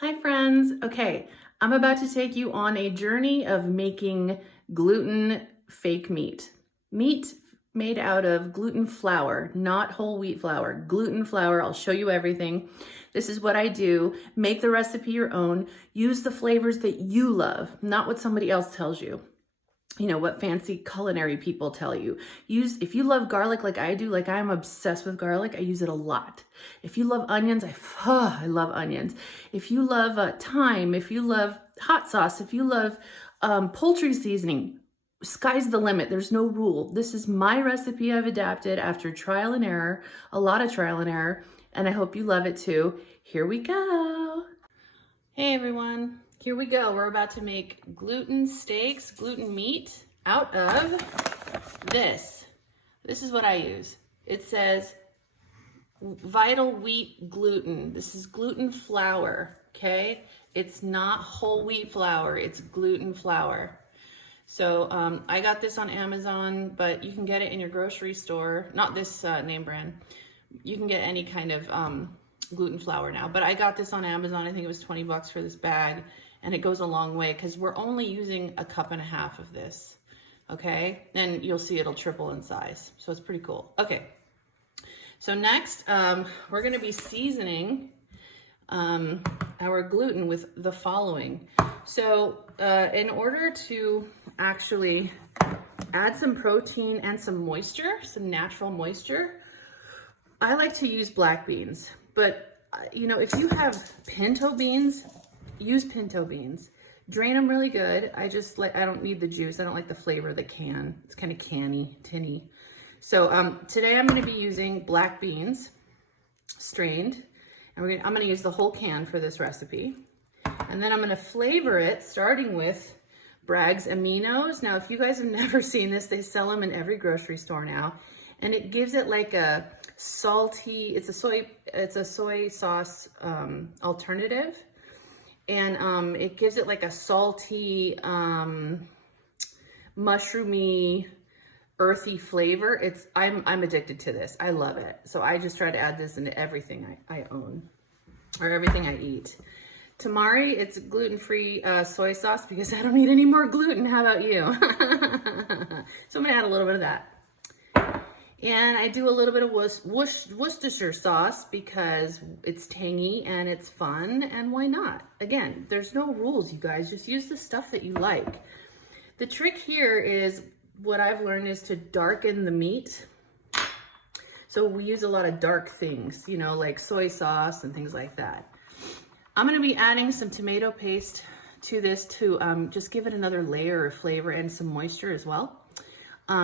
Hi friends. Okay, I'm about to take you on a journey of making gluten fake meat. Meat made out of gluten flour, not whole wheat flour, gluten flour. I'll show you everything. This is what I do. Make the recipe your own. Use the flavors that you love, not what somebody else tells you. You know, what fancy culinary people tell you. If you love garlic like I do, like I'm obsessed with garlic, I use it a lot. If you love onions, I love onions. If you love thyme, if you love hot sauce, if you love poultry seasoning, sky's the limit. There's no rule. This is my recipe I've adapted after trial and error, a lot of trial and error, and I hope you love it too. Here we go. Hey everyone. Here we go. We're about to make gluten steaks, gluten meat out of this. This is what I use. It says Vital Wheat Gluten. This is gluten flour, okay? It's not whole wheat flour, it's gluten flour. So I got this on Amazon, but you can get it in your grocery store. Not this name brand. You can get any kind of gluten flour now, but I got this on Amazon. I think it was 20 bucks for this bag. And it goes a long way because we're only using 1.5 cups of this, okay? And you'll see it'll triple in size, so it's pretty cool. Okay, so next we're gonna be seasoning our gluten with the following. So in order to actually add some protein and some moisture, some natural moisture, I like to use black beans. But you know, if you have pinto beans, use pinto beans. Drain them really good. I don't need the juice. I don't like the flavor of the can. It's kind of tinny. So today I'm going to be using black beans, strained, and I'm going to use the whole can for this recipe. And then I'm going to flavor it, starting with Bragg's Aminos. Now, if you guys have never seen this, they sell them in every grocery store now, and it gives it like a salty. It's a soy sauce alternative. And it gives it like a salty, mushroomy, earthy flavor. I'm addicted to this. I love it. So I just try to add this into everything I own or everything I eat. Tamari, it's gluten-free soy sauce because I don't eat any more gluten. How about you? So I'm gonna add a little bit of that. And I do a little bit of Worcestershire sauce because it's tangy and it's fun, and why not? Again, there's no rules, you guys. Just use the stuff that you like. The trick here is, what I've learned is to darken the meat. So we use a lot of dark things, you know, like soy sauce and things like that. I'm gonna be adding some tomato paste to this to just give it another layer of flavor and some moisture as well.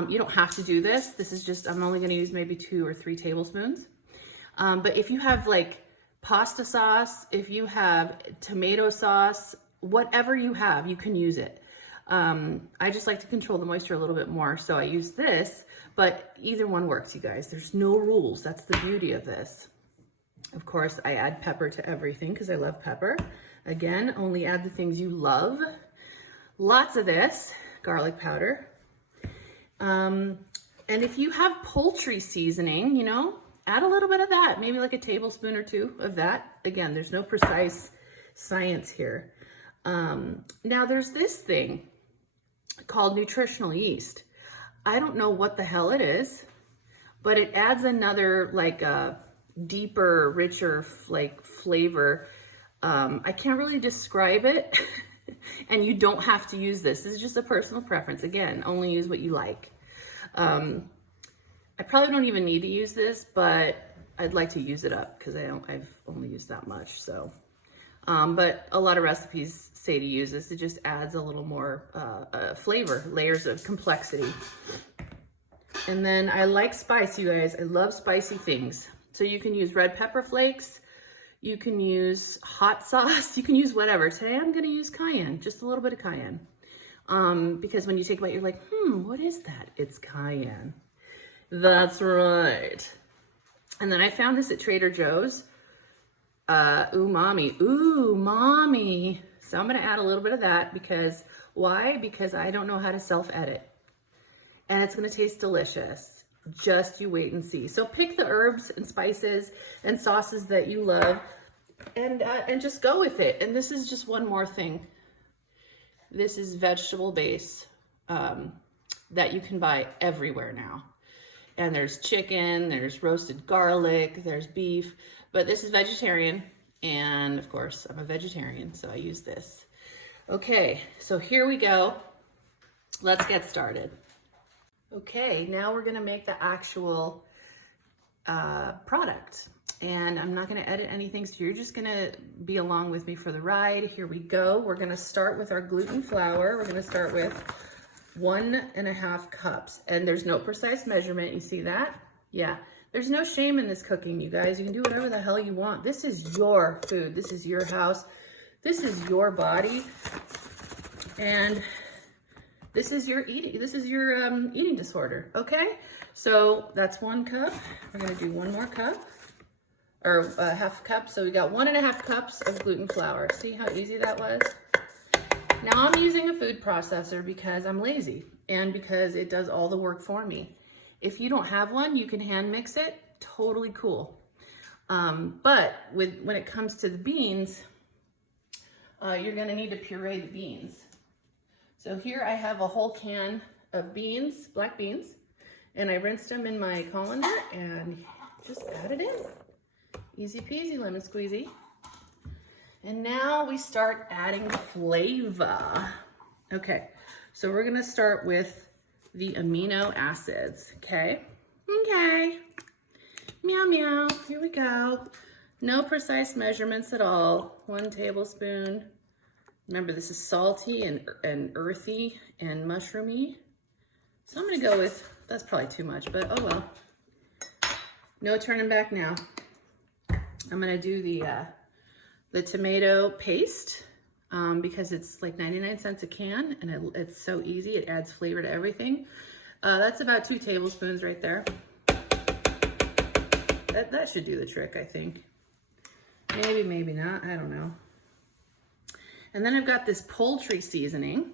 You don't have to do this. This is just, I'm only gonna use maybe 2 or 3 tablespoons. But if you have like pasta sauce, if you have tomato sauce, whatever you have, you can use it. I just like to control the moisture a little bit more, so I use this, but either one works, you guys. There's no rules. That's the beauty of this. Of course, I add pepper to everything because I love pepper. Again, only add the things you love. Lots of this, garlic powder. And if you have poultry seasoning, you know, add a little bit of that, maybe like a tablespoon or 2 of that. Again, there's no precise science here. Now there's this thing called nutritional yeast. I don't know what the hell it is, but it adds another like a deeper, richer like flavor. I can't really describe it. And you don't have to use this. This is just a personal preference. Again, only use what you like. I probably don't even need to use this, but I'd like to use it up because I've only used that much. So, but a lot of recipes say to use this. It just adds a little more flavor, layers of complexity. And then I like spice, you guys. I love spicy things. So you can use red pepper flakes. You can use hot sauce, you can use whatever. Today I'm gonna use cayenne, just a little bit of cayenne. Because when you take a bite, you're like, what is that? It's cayenne. That's right. And then I found this at Trader Joe's. Umami. So I'm gonna add a little bit of that because, why? Because I don't know how to self-edit. And it's gonna taste delicious. Just you wait and see. So pick the herbs and spices and sauces that you love. and just go with it. And this is just one more thing. This is vegetable base that you can buy everywhere now. And there's chicken, there's roasted garlic, there's beef, but this is vegetarian. And of course, I'm a vegetarian, so I use this. Okay, so here we go. Let's get started. Okay, now we're gonna make the actual product. And I'm not gonna edit anything, so you're just gonna be along with me for the ride. Here we go. We're gonna start with our gluten flour. We're gonna start with 1.5 cups. And there's no precise measurement, you see that? Yeah, there's no shame in this cooking, you guys. You can do whatever the hell you want. This is your food, this is your house, this is your body. And this is your eating disorder, okay? So that's 1 cup. We're gonna do 1 more cup, or half cup. So we got 1.5 cups of gluten flour. See how easy that was? Now I'm using a food processor because I'm lazy and because it does all the work for me. If you don't have one, you can hand mix it, totally cool. But when it comes to the beans, you're gonna need to puree the beans. So here I have a whole can of beans, black beans, and I rinsed them in my colander and just add it in. Easy peasy, lemon squeezy. And now we start adding flavor. Okay, so we're gonna start with the amino acids, okay? Okay, meow meow, here we go. No precise measurements at all. 1 tablespoon. Remember, this is salty and earthy and mushroomy. So I'm gonna go with, that's probably too much, but oh well. No turning back now. I'm gonna do the tomato paste because it's like 99 cents a can and it's so easy. It adds flavor to everything. That's about 2 tablespoons right there. That should do the trick, I think. Maybe, maybe not, I don't know. And then I've got this poultry seasoning.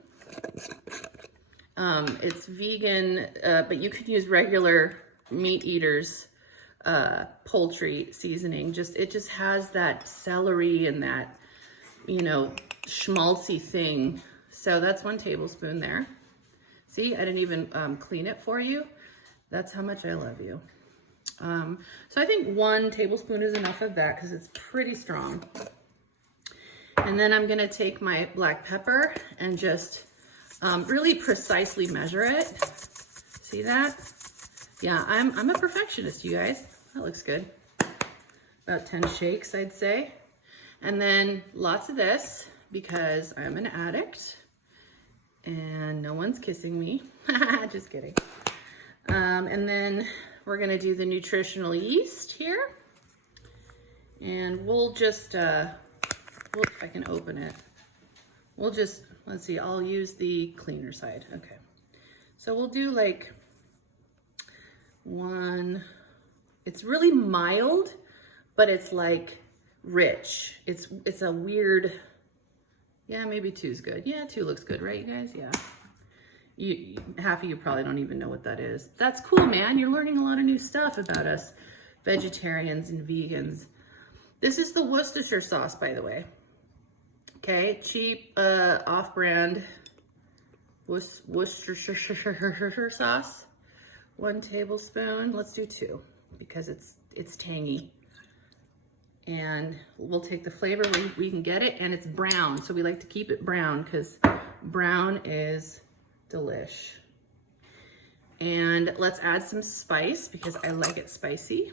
It's vegan, but you could use regular meat eaters poultry seasoning. It just has that celery and that, you know, schmaltzy thing. So that's 1 tablespoon there. See, I didn't even clean it for you. That's how much I love you. So I think 1 tablespoon is enough of that because it's pretty strong. And then I'm gonna take my black pepper and just really precisely measure it. See that? Yeah, I'm a perfectionist, you guys. That looks good. About 10 shakes, I'd say. And then lots of this because I'm an addict and no one's kissing me. Just kidding. And then we're gonna do the nutritional yeast here. And we'll just, if I can open it. We'll just, let's see, I'll use the cleaner side. Okay. So we'll do like 1, it's really mild, but it's like rich. It's a weird, yeah, maybe 2 is good. Yeah, 2 looks good, right, you guys? Yeah. Half of you probably don't even know what that is. That's cool, man. You're learning a lot of new stuff about us vegetarians and vegans. This is the Worcestershire sauce, by the way. Okay, cheap, off-brand Worcestershire sauce. 1 tablespoon. Let's do 2 because it's tangy. And we'll take the flavor where we can get it, and it's brown. So we like to keep it brown because brown is delish. And let's add some spice because I like it spicy.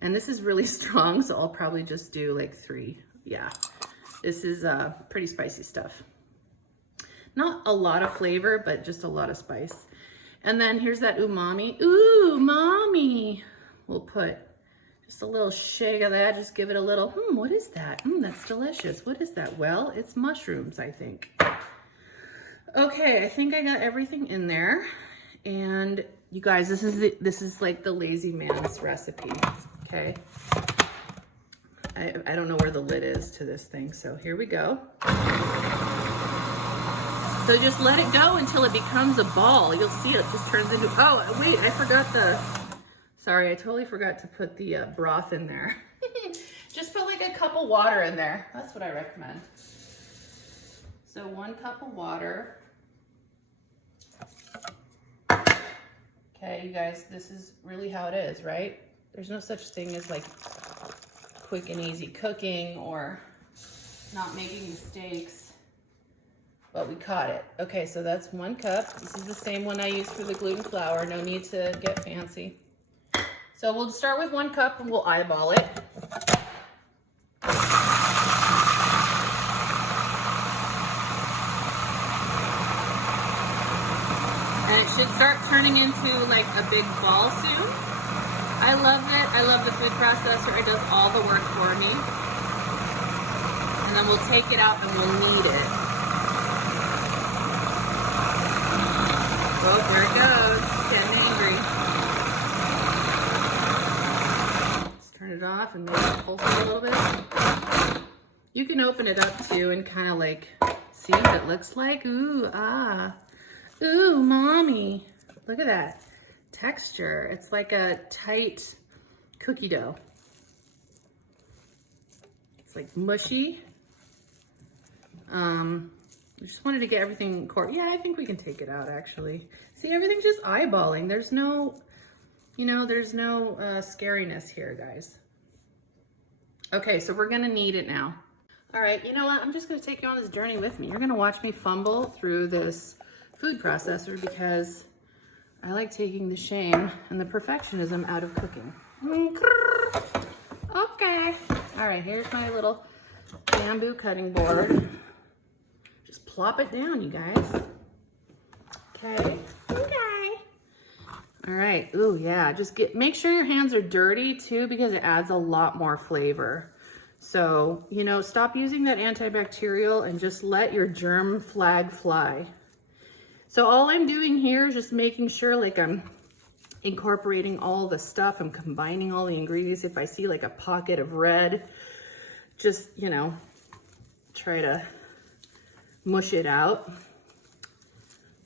And this is really strong, so I'll probably just do like 3. Yeah, this is pretty spicy stuff. Not a lot of flavor, but just a lot of spice. And then here's that umami. Ooh, mommy. We'll put just a little shake of that. Just give it a little, what is that? That's delicious. What is that? Well, it's mushrooms, I think. Okay, I think I got everything in there. And you guys, this is like the lazy man's recipe, okay? I don't know where the lid is to this thing, so here we go. So just let it go until it becomes a ball. You'll see it just turns into, oh, wait, I totally forgot to put the broth in there. Just put like a cup of water in there. That's what I recommend. So 1 cup of water. Okay, you guys, this is really how it is, right? There's no such thing as like quick and easy cooking or not making mistakes, but we caught it. Okay, so that's 1 cup. This is the same one I used for the gluten flour. No need to get fancy. So we'll start with 1 cup and we'll eyeball it. And it should start turning into like a big ball soon. I love it. I love the food processor. It does all the work for me. And then we'll take it out and we'll knead it. Oh, there it goes. Getting angry. Let's turn it off and maybe pulse it a little bit. You can open it up too and kind of like see what it looks like. Ooh, ah. Ooh, mommy. Look at that texture. It's like a tight cookie dough. It's like mushy. I just wanted to get everything yeah, I think we can take it out actually. See, everything's just eyeballing. There's no, there's no scariness here, guys. Okay, so we're gonna knead it now. All right, you know what? I'm just gonna take you on this journey with me. You're gonna watch me fumble through this food processor because I like taking the shame and the perfectionism out of cooking. Okay. All right, here's my little bamboo cutting board. Just plop it down, you guys. Okay. Okay. All right. Ooh, yeah. Just make sure your hands are dirty too because it adds a lot more flavor. So, stop using that antibacterial and just let your germ flag fly. So all I'm doing here is just making sure like I'm incorporating all the stuff. I'm combining all the ingredients. If I see like a pocket of red, just, try to mush it out.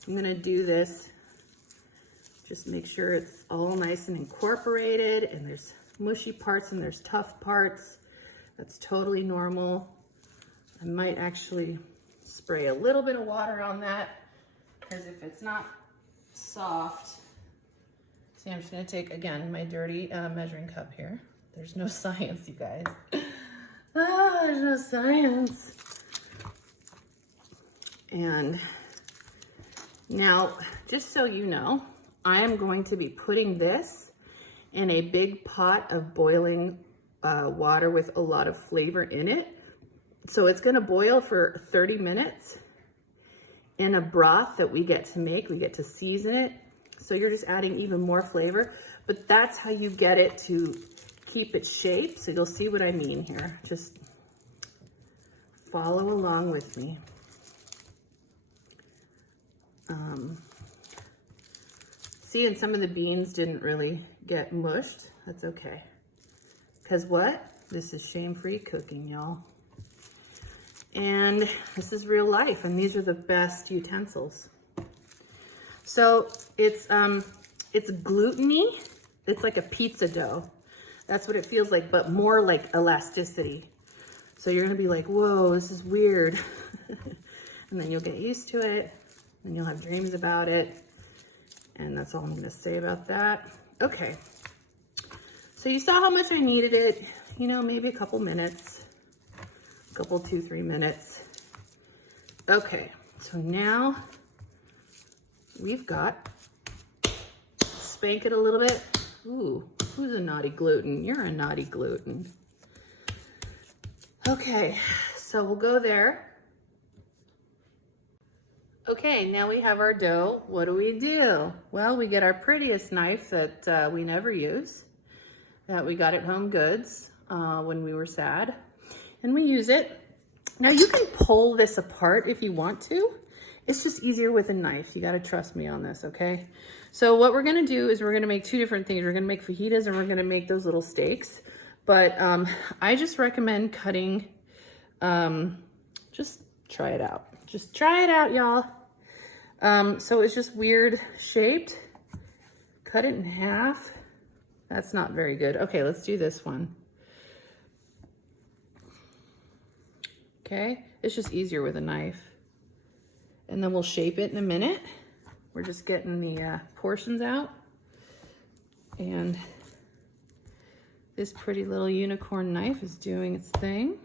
I'm gonna do this. Just make sure it's all nice and incorporated and there's mushy parts and there's tough parts. That's totally normal. I might actually spray a little bit of water on that because if it's not soft, see, I'm just gonna take, again, my dirty measuring cup here. There's no science, you guys. There's no science. And now, just so you know, I am going to be putting this in a big pot of boiling water with a lot of flavor in it. So it's gonna boil for 30 minutes in a broth that we get to make. We get to season it. So you're just adding even more flavor, but that's how you get it to keep its shape. So you'll see what I mean here. Just follow along with me. See, and some of the beans didn't really get mushed. That's okay. Because what? This is shame-free cooking, y'all. And this is real life, and these are the best utensils. So it's gluten-y. It's like a pizza dough. That's what it feels like, but more like elasticity. So you're gonna be like, whoa, this is weird. And then you'll get used to it, and you'll have dreams about it. And that's all I'm gonna say about that. Okay, so you saw how much I kneaded it, maybe a couple minutes, a couple, 2-3 minutes. Okay, so now we've got, spank it a little bit. Ooh, who's a naughty gluten? You're a naughty gluten. Okay, so we'll go there. Okay, now we have our dough. What do? Well, we get our prettiest knife that we never use, that we got at Home Goods when we were sad, and we use it. Now you can pull this apart if you want to. It's just easier with a knife. You gotta trust me on this, okay? So what we're gonna do is we're gonna make 2 different things. We're gonna make fajitas and we're gonna make those little steaks. But I just recommend cutting, just try it out. Just try it out, y'all. So it's just weird shaped. Cut it in half. That's not very good. Okay, let's do this one. okay? It's just easier with a knife. And then we'll shape it in a minute. We're just getting the portions out. And this pretty little unicorn knife is doing its thing.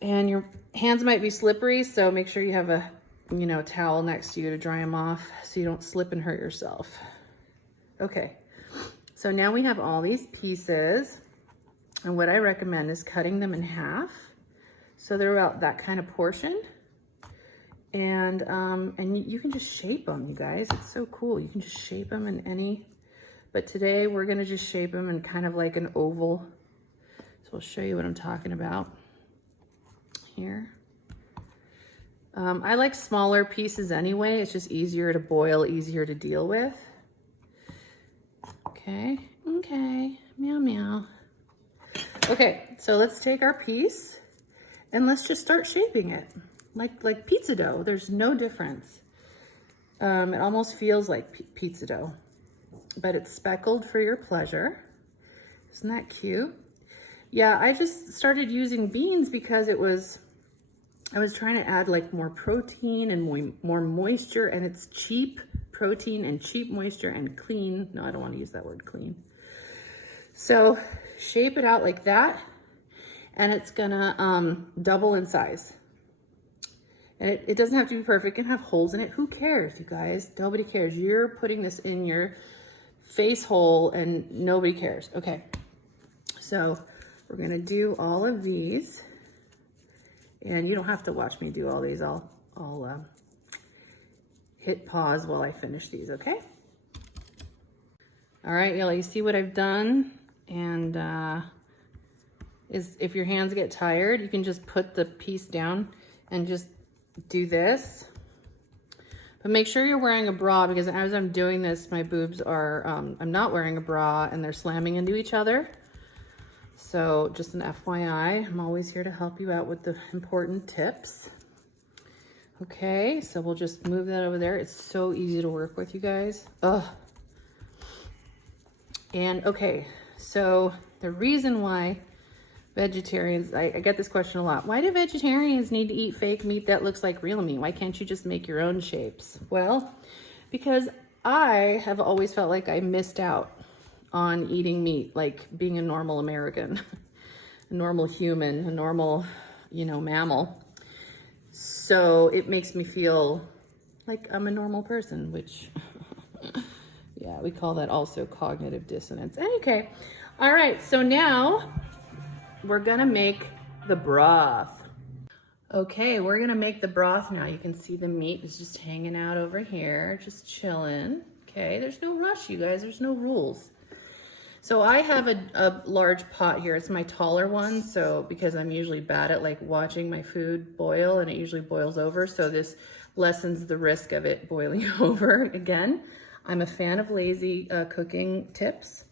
And your hands might be slippery, so make sure you have a, towel next to you to dry them off so you don't slip and hurt yourself. Okay, so now we have all these pieces. And what I recommend is cutting them in half. So they're about that kind of portion. And you can just shape them, you guys. It's so cool. You can just shape them in any, but today we're gonna just shape them in kind of like an oval. So I'll show you what I'm talking about here. I like smaller pieces anyway. It's just easier to boil, easier to deal with. Okay, meow, meow. Okay, so let's take our piece and let's just start shaping it. Like pizza dough, there's no difference. It almost feels like pizza dough, but it's speckled for your pleasure. Isn't that cute? Yeah, I just started using beans because I was trying to add like more protein and more moisture, and it's cheap protein and cheap moisture and clean. No, I don't want to use that word, clean. So shape it out like that, and it's gonna double in size. And it doesn't have to be perfect. It can have holes in it. Who cares, you guys? Nobody cares. You're putting this in your face hole and nobody cares. Okay, so we're gonna do all of these. And you don't have to watch me do all these. I'll hit pause while I finish these, okay? All right, y'all, you see what I've done? And if your hands get tired, you can just put the piece down and just do this. But make sure you're wearing a bra, because as I'm doing this, my boobs are, I'm not wearing a bra and they're slamming into each other. So just an FYI, I'm always here to help you out with the important tips. Okay, so we'll just move that over there. It's so easy to work with, you guys. Ugh. And okay, so the reason why vegetarians, I get this question a lot. Why do vegetarians need to eat fake meat that looks like real meat? Why can't you just make your own shapes? Well, because I have always felt like I missed out on eating meat, like being a normal American, a normal human, a normal, mammal. So it makes me feel like I'm a normal person, which, yeah, we call that also cognitive dissonance. Okay, all right, so now we're gonna make the broth. Okay, we're gonna make the broth now. You can see the meat is just hanging out over here, just chilling. Okay, there's no rush, you guys, there's no rules. So I have a large pot here. It's my taller one, so because I'm usually bad at like watching my food boil, and it usually boils over, so this lessens the risk of it boiling over again. I'm a fan of lazy cooking tips.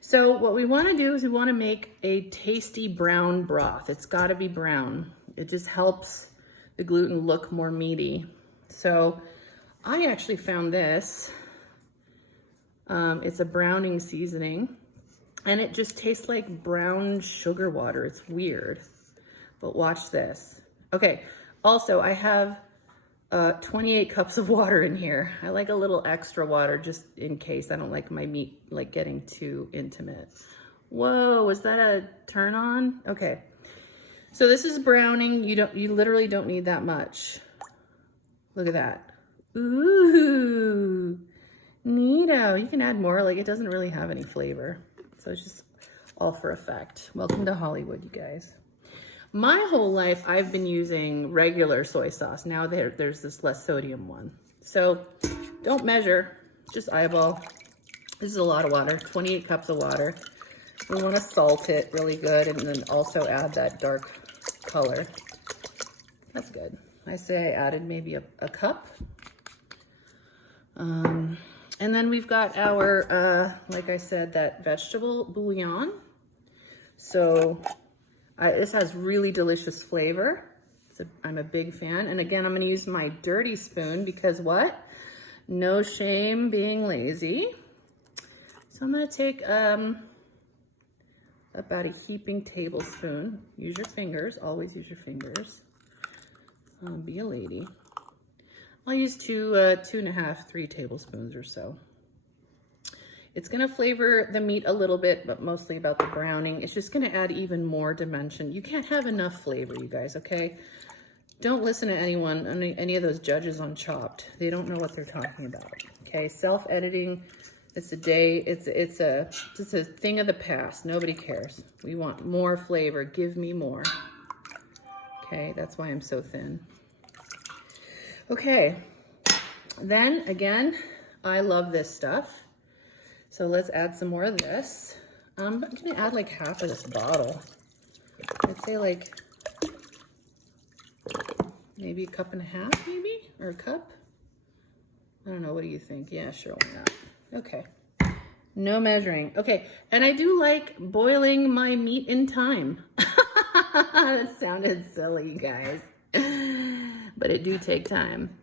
So what we want to do is we want to make a tasty brown broth. It's got to be brown. It just helps the gluten look more meaty. So I actually found this. It's a browning seasoning, and it just tastes like brown sugar water. It's weird, but watch this. Okay, also I have 28 cups of water in here. I like a little extra water just in case. I don't like my meat like getting too intimate. Whoa, was that a turn on? Okay, so this is browning. You literally don't need that much. Look at that. Ooh. Neato. You can add more, like it doesn't really have any flavor. So it's just all for effect. Welcome to Hollywood, you guys. My whole life, I've been using regular soy sauce. Now there's this less sodium one. So don't measure, just eyeball. This is a lot of water, 28 cups of water. We want to salt it really good, and then also add that dark color. That's good. I say I added maybe a cup. And then we've got our, like I said, that vegetable bouillon. So this has really delicious flavor. So I'm a big fan. And again, I'm gonna use my dirty spoon because what? No shame being lazy. So I'm gonna take about a heaping tablespoon. Use your fingers, always use your fingers. Be a lady. I'll use 2.5, 3 tablespoons or so. It's gonna flavor the meat a little bit, but mostly about the browning. It's just gonna add even more dimension. You can't have enough flavor, you guys, okay? Don't listen to anyone, any of those judges on Chopped. They don't know what they're talking about, okay? Self-editing, it's a thing of the past. Nobody cares. We want more flavor. Give me more. Okay, that's why I'm so thin. Okay, then again, I love this stuff. So let's add some more of this. I'm gonna add like half of this bottle. I'd say like maybe 1.5 cups, maybe? Or a cup? I don't know, what do you think? Yeah, sure, why not? Okay, no measuring. Okay, and I do like boiling my meat in time. That sounded silly, you guys. But it do take time.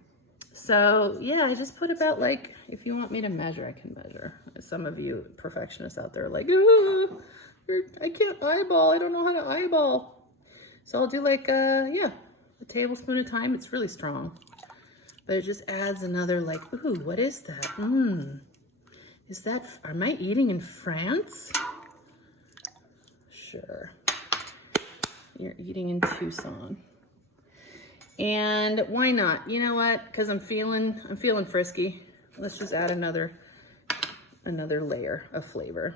So yeah, I just put about like, if you want me to measure, I can measure. Some of you perfectionists out there are like, ooh, I can't eyeball. I don't know how to eyeball. So I'll do like, yeah, a tablespoon at a time. It's really strong. But it just adds another like, ooh, what is that? Is that, am I eating in France? Sure. You're eating in Tucson. And why not? You know what? Because I'm feeling frisky. Let's just add another layer of flavor.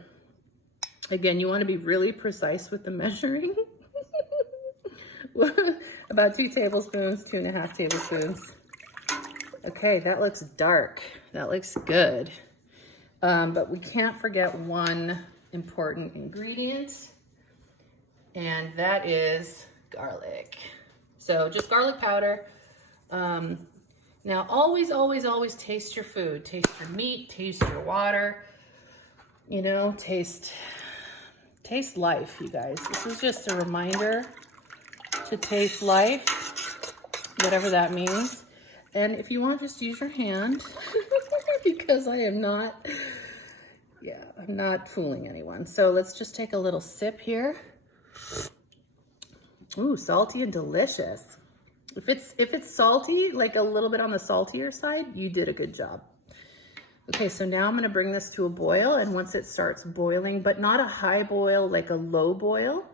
Again, you want to be really precise with the measuring. About 2 tablespoons, 2.5 tablespoons. Okay, that looks dark. That looks good. But we can't forget one important ingredient, and that is garlic. So just garlic powder. Now always, always, always taste your food. Taste your meat, taste your water, you know, taste life, you guys. This is just a reminder to taste life, whatever that means. And if you want, just use your hand because I'm not fooling anyone. So let's just take a little sip here. Ooh, salty and delicious. If it's salty, like a little bit on the saltier side, you did a good job. Okay, so now I'm gonna bring this to a boil, and once it starts boiling, but not a high boil, like a low boil,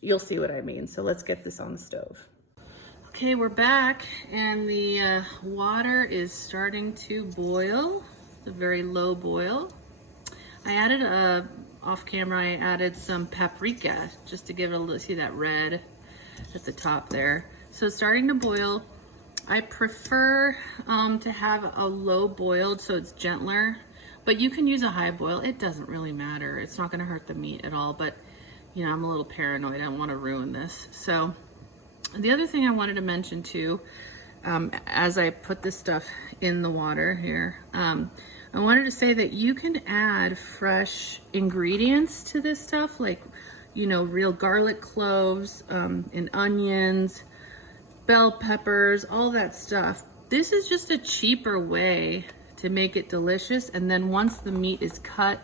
you'll see what I mean. So let's get this on the stove. Okay, we're back, and the water is starting to boil, a very low boil. I added off camera, I added some paprika just to give it a little, see that red at the top there. So it's starting to boil. I prefer to have a low boiled so it's gentler, but you can use a high boil. It doesn't really matter. It's not gonna hurt the meat at all, but you know, I'm a little paranoid. I don't wanna ruin this. So the other thing I wanted to mention too, as I put this stuff in the water here, I wanted to say that you can add fresh ingredients to this stuff, like, you know, real garlic cloves and onions, bell peppers, all that stuff. This is just a cheaper way to make it delicious. And then once the meat is cut,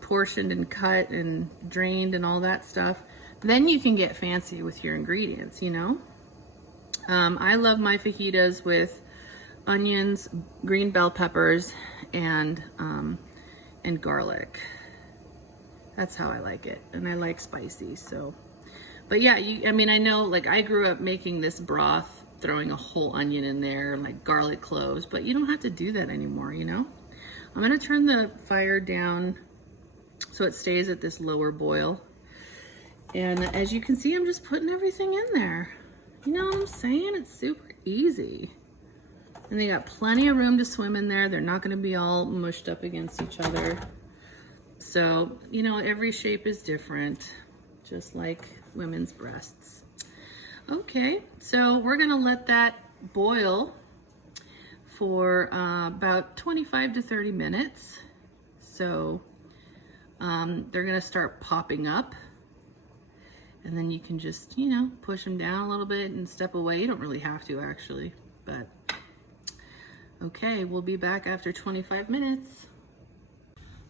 portioned and cut and drained and all that stuff, then you can get fancy with your ingredients, you know? I love my fajitas with onions, green bell peppers, and garlic. That's how I like it, and I like spicy. So, but yeah, I mean, I know, like, I grew up making this broth, throwing a whole onion in there, and like garlic cloves, but you don't have to do that anymore, you know? I'm gonna turn the fire down so it stays at this lower boil. And as you can see, I'm just putting everything in there. You know what I'm saying? It's super easy. And they got plenty of room to swim in there. They're not gonna be all mushed up against each other. So, you know, every shape is different, just like women's breasts. Okay, so we're gonna let that boil for about 25 to 30 minutes. So they're gonna start popping up. And then you can just, you know, push them down a little bit and step away. You don't really have to, actually, but okay, we'll be back after 25 minutes.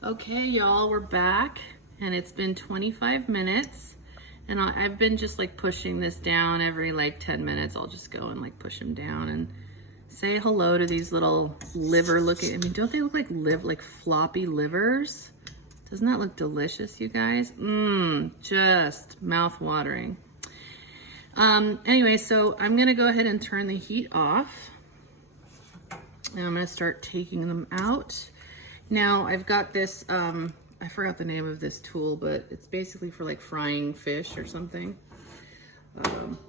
Okay, y'all, we're back. and it's been 25 minutes. And I've been just like pushing this down every like 10 minutes. I'll just go and like push them down and say hello to these little liver looking, I mean, don't they look like floppy livers? Doesn't that look delicious, you guys? Just mouth watering. Anyway, so I'm gonna go ahead and turn the heat off. And I'm gonna start taking them out. Now I've got this, I forgot the name of this tool, but it's basically for like frying fish or something.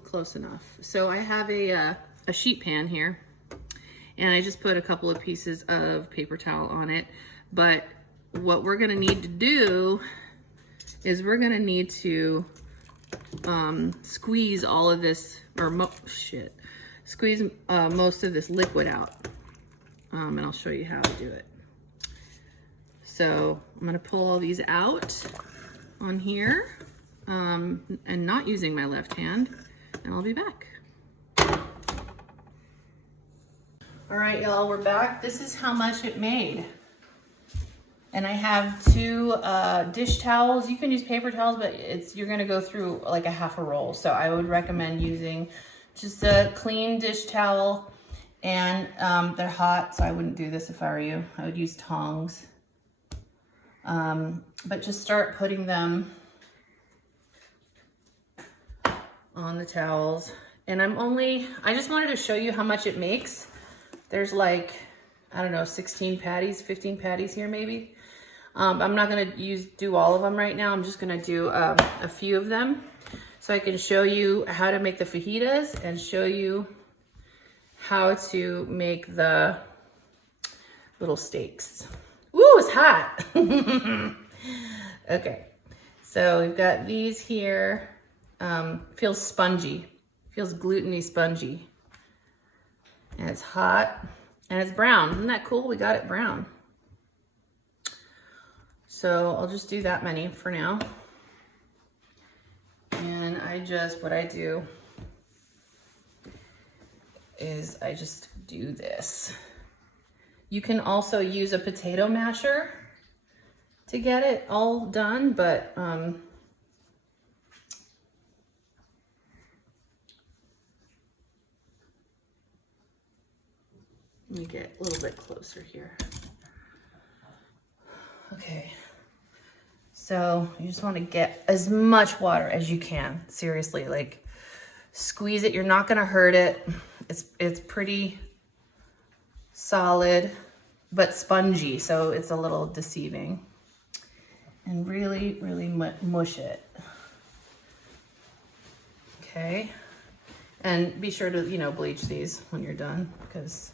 Close enough. So I have a sheet pan here, and I just put a couple of pieces of paper towel on it. But what we're gonna need to do is we're gonna need to squeeze all of this, or squeeze most of this liquid out. And I'll show you how to do it. So I'm gonna pull all these out on here, and not using my left hand, and I'll be back. All right, y'all, we're back. This is how much it made. And I have 2 dish towels. You can use paper towels, but you're gonna go through like a half a roll. So I would recommend using just a clean dish towel, and they're hot, so I wouldn't do this if I were you. I would use tongs. But just start putting them on the towels. And I just wanted to show you how much it makes. There's like, I don't know, 16 patties, 15 patties here maybe. I'm not gonna do all of them right now. I'm just gonna do a few of them so I can show you how to make the fajitas and show you how to make the little steaks. Ooh, it's hot. Okay, so we've got these here. Feels spongy, feels gluten-y spongy. And it's hot and it's brown. Isn't that cool? We got it brown. So I'll just do that many for now. And what I do is I just do this. You can also use a potato masher to get it all done, but let me get a little bit closer here. Okay, so you just want to get as much water as you can. Seriously, like squeeze it. You're not gonna hurt it. It's pretty solid, but spongy, so it's a little deceiving. And really, really mush it. Okay, and be sure to, bleach these when you're done, because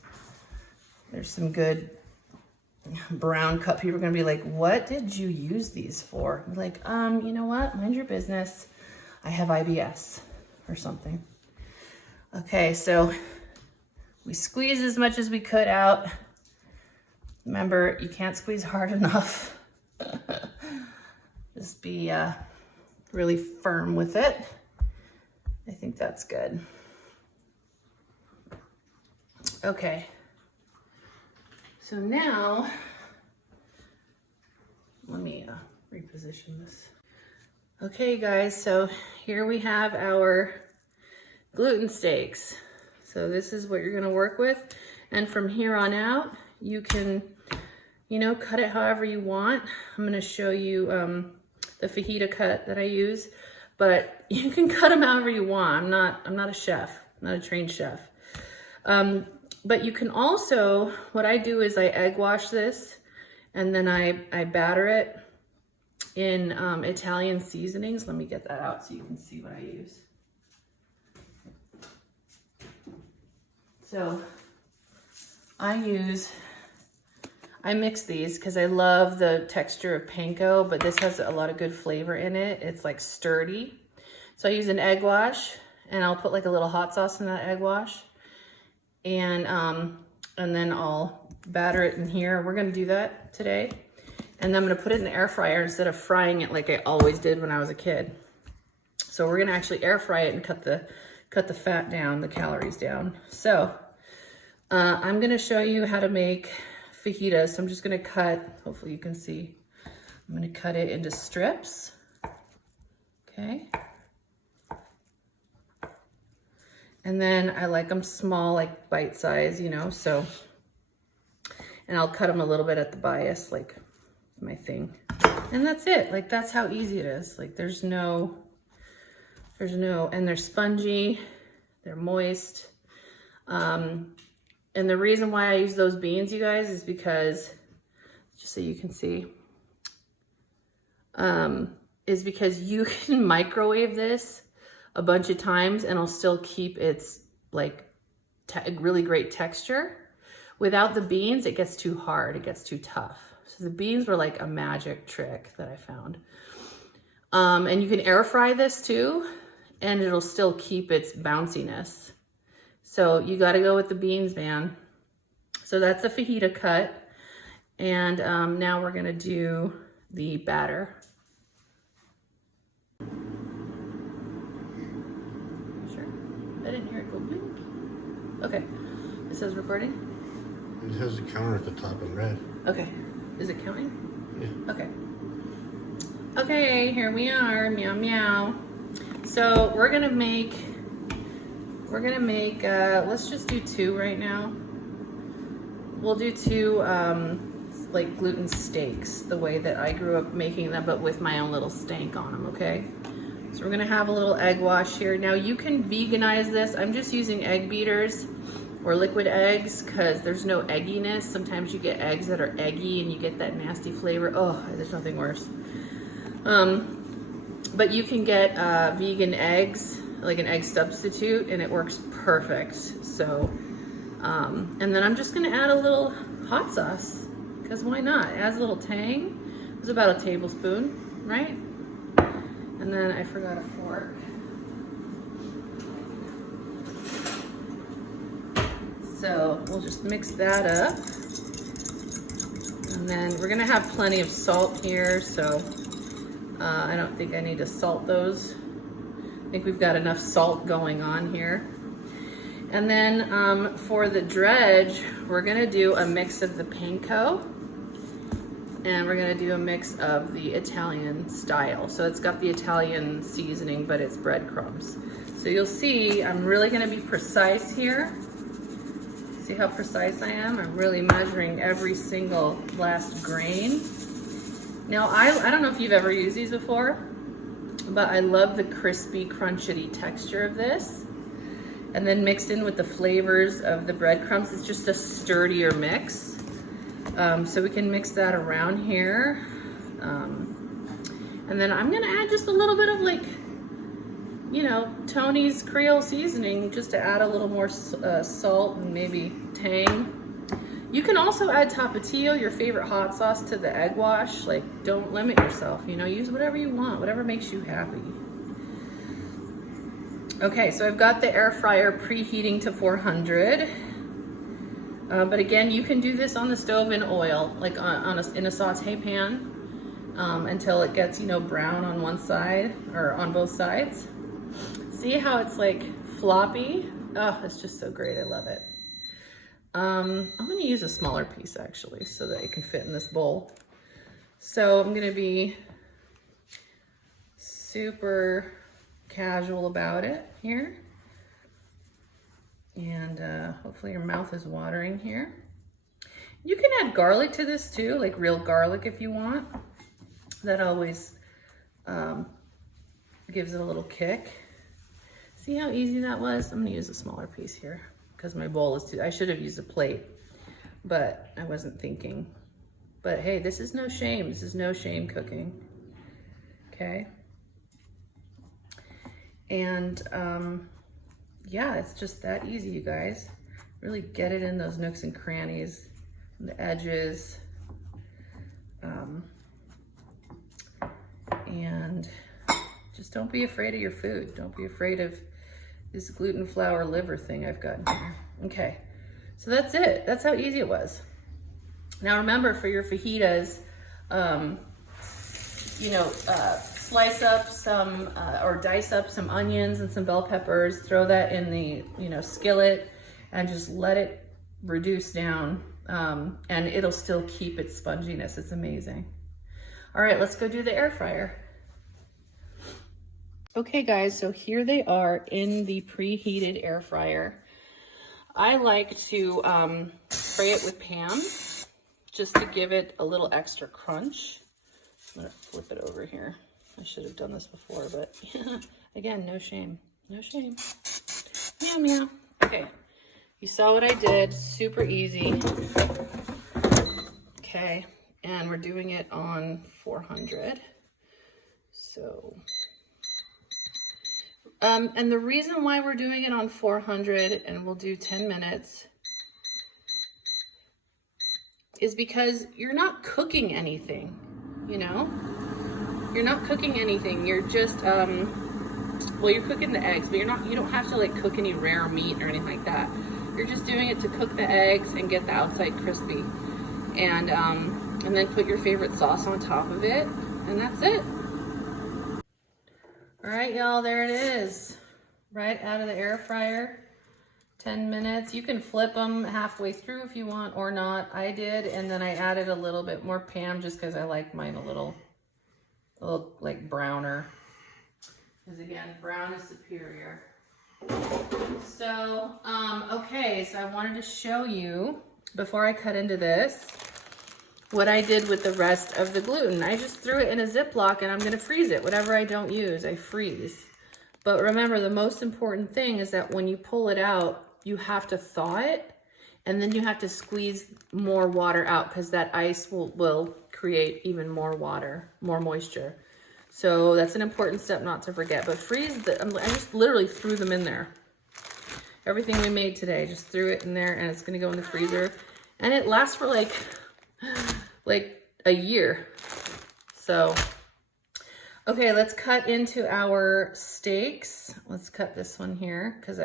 there's some good brown cup. People are gonna be like, what did you use these for? I'm like, you know what? Mind your business. I have IBS or something. Okay, so we squeeze as much as we could out. Remember, you can't squeeze hard enough. Just be really firm with it. I think that's good. Okay. So now, let me reposition this. Okay, guys, so here we have our gluten steaks. So this is what you're gonna work with. And from here on out, you can, cut it however you want. I'm gonna show you the fajita cut that I use, but you can cut them however you want. I'm not a chef, I'm not a trained chef. But you can also, what I do is I egg wash this, and then I batter it in Italian seasonings. Let me get that out so you can see what I use. So I mix these because I love the texture of panko, but this has a lot of good flavor in it. It's like sturdy. So I use an egg wash, and I'll put like a little hot sauce in that egg wash. And then I'll batter it in here. We're gonna do that today. And then I'm gonna put it in the air fryer instead of frying it like I always did when I was a kid. So we're gonna actually air fry it and cut the fat down, the calories down. So I'm gonna show you how to make fajitas. So I'm just gonna cut, hopefully you can see, I'm gonna cut it into strips, okay? And then I like them small, like bite size, you know, so, and I'll cut them a little bit at the bias, like my thing. And that's it, like that's how easy it is. Like there's no, and they're spongy, they're moist. And the reason why I use those beans, you guys, is because, just so you can see, is because you can microwave this a bunch of times and it'll still keep its like really great texture. Without the beans, it gets too hard, it gets too tough. So the beans were like a magic trick that I found. And you can air fry this too, and it'll still keep its bounciness. So you got to go with the beans, man. So that's a fajita cut. And now we're going to do the batter. Sure. I didn't hear it go blink. Okay. It says recording? It has the counter at the top in red. Okay. Is it counting? Yeah. Okay. Okay, here we are. Meow, meow. So we're going to make, let's just do 2 right now. We'll do 2 like gluten steaks, the way that I grew up making them, but with my own little stank on them, okay? So we're gonna have a little egg wash here. Now you can veganize this. I'm just using egg beaters or liquid eggs because there's no egginess. Sometimes you get eggs that are eggy and you get that nasty flavor. Oh, there's nothing worse. But you can get vegan eggs, like an egg substitute, and it works perfect. So, and then I'm just gonna add a little hot sauce, because why not? It adds a little tang. It was about a tablespoon, right? And then I forgot a fork. So we'll just mix that up. And then we're gonna have plenty of salt here, so I don't think I need to salt those. I think we've got enough salt going on here. And then for the dredge, we're gonna do a mix of the panko, and we're gonna do a mix of the Italian style. So it's got the Italian seasoning, but it's breadcrumbs. So you'll see, I'm really gonna be precise here. See how precise I am? I'm really measuring every single last grain. Now, I don't know if you've ever used these before, but I love the crispy, crunchy texture of this. And then mixed in with the flavors of the breadcrumbs, it's just a sturdier mix. So we can mix that around here. And then I'm gonna add just a little bit of like, you know, Tony's Creole seasoning, just to add a little more salt and maybe tang. You can also add Tapatio, your favorite hot sauce, to the egg wash. Like, don't limit yourself, you know, use whatever you want, whatever makes you happy. Okay, so I've got the air fryer preheating to 400. But again, you can do this on the stove in oil, like in a saute pan, until it gets, you know, brown on one side or on both sides. See how it's like floppy? Oh, it's just so great. I love it. I'm gonna use a smaller piece actually so that it can fit in this bowl. So I'm gonna be super casual about it here. And hopefully your mouth is watering here. You can add garlic to this too, like real garlic if you want. That always gives it a little kick. See how easy that was? I'm gonna use a smaller piece here because my bowl is too, I should have used a plate, but I wasn't thinking. But hey, this is no shame. This is no shame cooking, okay? And yeah, it's just that easy, you guys. Really get it in those nooks and crannies, the edges. And just don't be afraid of your food. Don't be afraid of this gluten flour liver thing I've got in here. Okay, so that's it. That's how easy it was. Now remember, for your fajitas, you know, slice up some or dice up some onions and some bell peppers, throw that in the, you know, skillet, and just let it reduce down, and it'll still keep its sponginess. It's amazing. All right, let's go do the air fryer. Okay guys, so here they are in the preheated air fryer. I like to spray it with Pam just to give it a little extra crunch. I'm gonna flip it over here. I should have done this before, but again, no shame, no shame. Meow, meow. Okay, you saw what I did, super easy. Okay, and we're doing it on 400. So, and the reason why we're doing it on 400 and we'll do 10 minutes is because you're not cooking anything, you know? You're not cooking anything. You're just, well, you're cooking the eggs, but you don't have to like cook any rare meat or anything like that. You're just doing it to cook the eggs and get the outside crispy. And then put your favorite sauce on top of it, and that's it. All right, y'all, there it is. Right out of the air fryer, 10 minutes. You can flip them halfway through if you want or not. I did, and then I added a little bit more Pam just because I like mine a little like browner. Because again, brown is superior. So, okay, so I wanted to show you, before I cut into this, what I did with the rest of the gluten. I just threw it in a Ziploc and I'm gonna freeze it. Whatever I don't use, I freeze. But remember, the most important thing is that when you pull it out, you have to thaw it, and then you have to squeeze more water out because that ice will create even more water, more moisture. So that's an important step not to forget. But freeze, I just literally threw them in there. Everything we made today, just threw it in there, and it's gonna go in the freezer. And it lasts for like a year. So, okay, let's cut into our steaks. Let's cut this one here because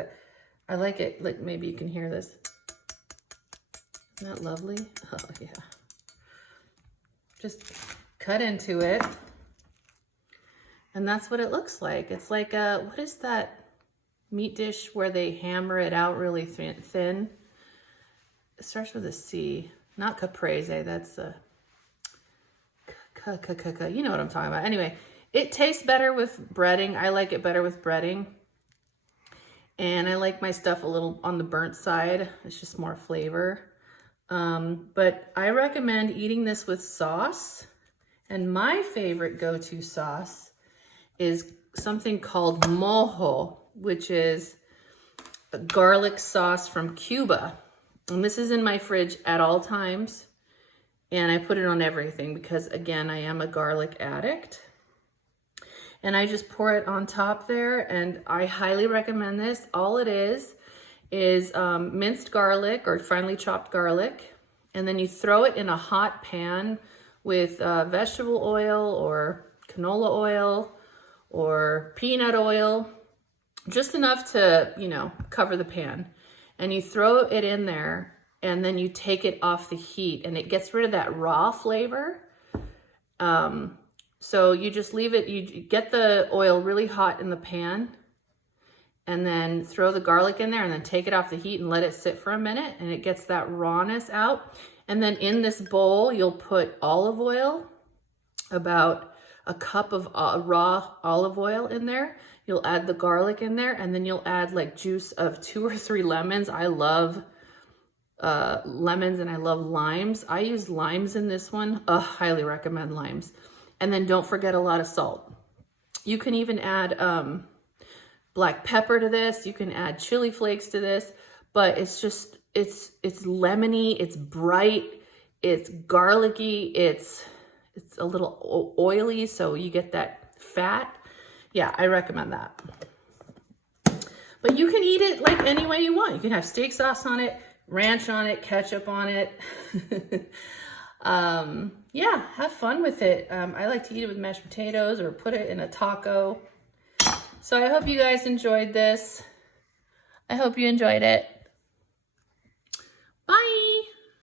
I like it. Like, maybe you can hear this. Isn't that lovely? Oh yeah. Just cut into it. And that's what it looks like. It's like what is that meat dish where they hammer it out really thin? It starts with a C. Not caprese, that's a you know what I'm talking about. Anyway, it tastes better with breading. I like it better with breading. And I like my stuff a little on the burnt side. It's just more flavor. But I recommend eating this with sauce. And my favorite go-to sauce is something called mojo, which is a garlic sauce from Cuba. And this is in my fridge at all times. And I put it on everything because, again, I am a garlic addict. And I just pour it on top there, and I highly recommend this. All it is minced garlic or finely chopped garlic. And then you throw it in a hot pan with vegetable oil or canola oil or peanut oil. Just enough to, you know, cover the pan. And you throw it in there, and then you take it off the heat, and it gets rid of that raw flavor. So you just leave it, you get the oil really hot in the pan, and then throw the garlic in there, and then take it off the heat and let it sit for a minute, and it gets that rawness out. And then in this bowl, you'll put olive oil, about a cup of raw olive oil in there. You'll add the garlic in there, and then you'll add like juice of 2 or 3 lemons. I love lemons, and I love limes. I use limes in this one. Highly recommend limes. And then don't forget a lot of salt. You can even add black pepper to this. You can add chili flakes to this, but it's just, it's lemony, it's bright, it's garlicky, it's a little oily, so you get that fat. Yeah, I recommend that. But you can eat it like any way you want. You can have steak sauce on it, ranch on it, ketchup on it. Yeah, have fun with it. I like to eat it with mashed potatoes or put it in a taco. So I hope you guys enjoyed this. I hope you enjoyed it.